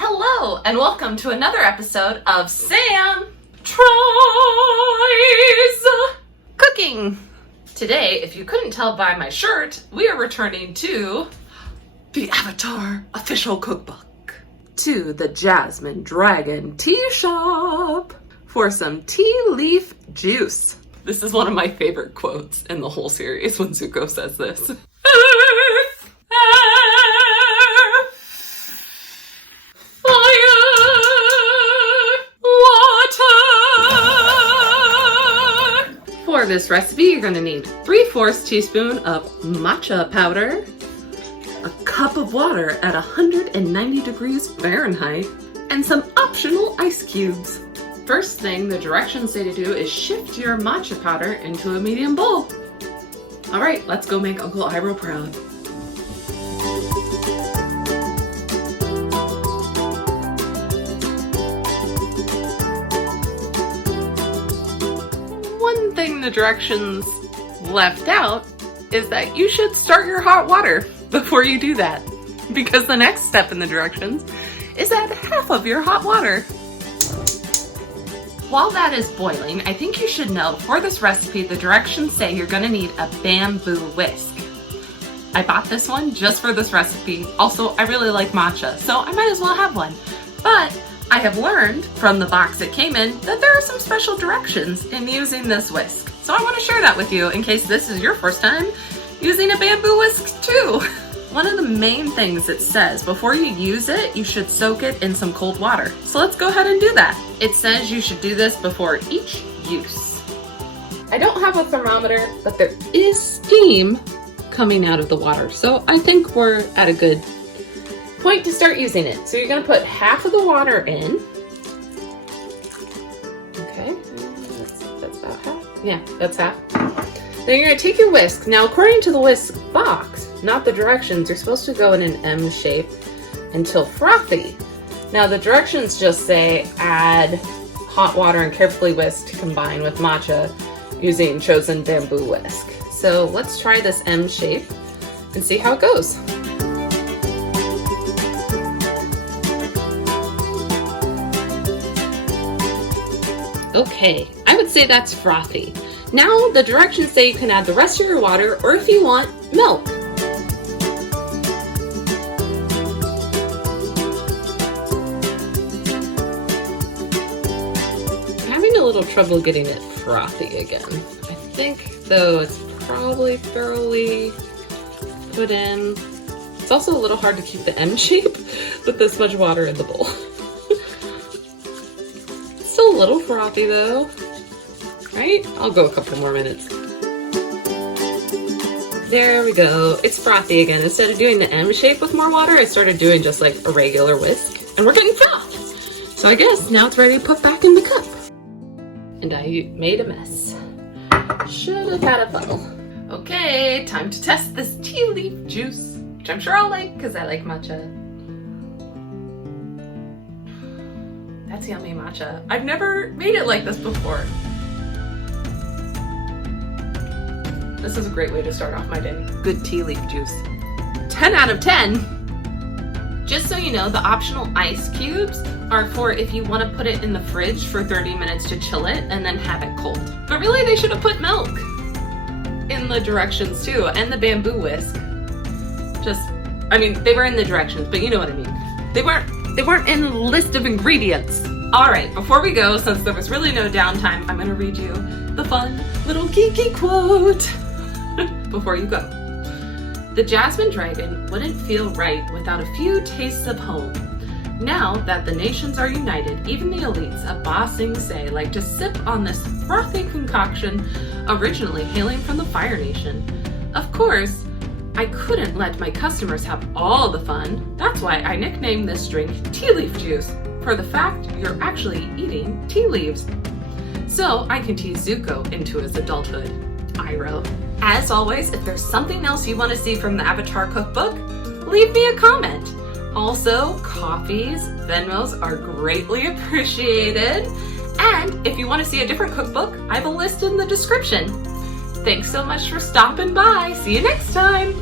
Hello, and welcome to another episode of Sam Tries Cooking. Today, if you couldn't tell by my shirt, we are returning to the Avatar Official Cookbook, to the Jasmine Dragon Tea Shop for some tea leaf juice. This is one of my favorite quotes in the whole series when Zuko says this. For this recipe, you're going to need 3/4 teaspoon of matcha powder, a cup of water at 190 degrees Fahrenheit, and some optional ice cubes. First thing the directions say to do is shift your matcha powder into a medium bowl. All right, let's go make Uncle Iroh proud. One thing the directions left out is that you should start your hot water before you do that, because the next step in the directions is add half of your hot water. While that is boiling, I think you should know for this recipe the directions say you're going to need a bamboo whisk. I bought this one just for this recipe. Also, I really like matcha, so I might as well have one. But I have learned from the box it came in that there are some special directions in using this whisk. So I want to share that with you in case this is your first time using a bamboo whisk too. One of the main things it says before you use it, you should soak it in some cold water. So let's go ahead and do that. It says you should do this before each use. I don't have a thermometer, but there is steam coming out of the water. So I think we're at a good point to start using it. So you're going to put half of the water in. Okay, that's about half. Yeah, that's half. Then you're going to take your whisk. Now, according to the whisk box, not the directions, you're supposed to go in an M shape until frothy. Now, the directions just say add hot water and carefully whisk to combine with matcha using chosen bamboo whisk. So let's try this M shape and see how it goes. Okay, I would say that's frothy. Now the directions say you can add the rest of your water, or if you want, milk. I'm having a little trouble getting it frothy again. I think, though, it's probably thoroughly put in. It's also a little hard to keep the M shape with this much water in the bowl. Still a little frothy though, right? I'll go a couple more minutes. There we go. It's frothy again. Instead of doing the M shape with more water, I started doing just like a regular whisk, and we're getting froth. So I guess now it's ready to put back in the cup. And I made a mess. Should have had a funnel. Okay, time to test this tea leaf juice, which I'm sure I'll like because I like matcha. That's yummy matcha. I've never made it like this before. This is a great way to start off my day. Good tea leaf juice. 10 out of 10. Just so you know, the optional ice cubes are for if you want to put it in the fridge for 30 minutes to chill it and then have it cold. But really, they should have put milk in the directions too, and the bamboo whisk. They were in the directions, but you know what I mean. They weren't in the list of ingredients. All right, before we go, since there was really no downtime, I'm gonna read you the fun little geeky quote before you go. The Jasmine Dragon wouldn't feel right without a few tastes of home. Now that the nations are united, even the elites of Ba Sing Se like to sip on this frothy concoction originally hailing from the Fire Nation. Of course, I couldn't let my customers have all the fun. That's why I nicknamed this drink tea leaf juice, for the fact you're actually eating tea leaves. So I can tease Zuko into his adulthood. Iroh. As always, if there's something else you want to see from the Avatar Cookbook, leave me a comment. Also, coffees, Venmos are greatly appreciated. And if you want to see a different cookbook, I have a list in the description. Thanks so much for stopping by. See you next time.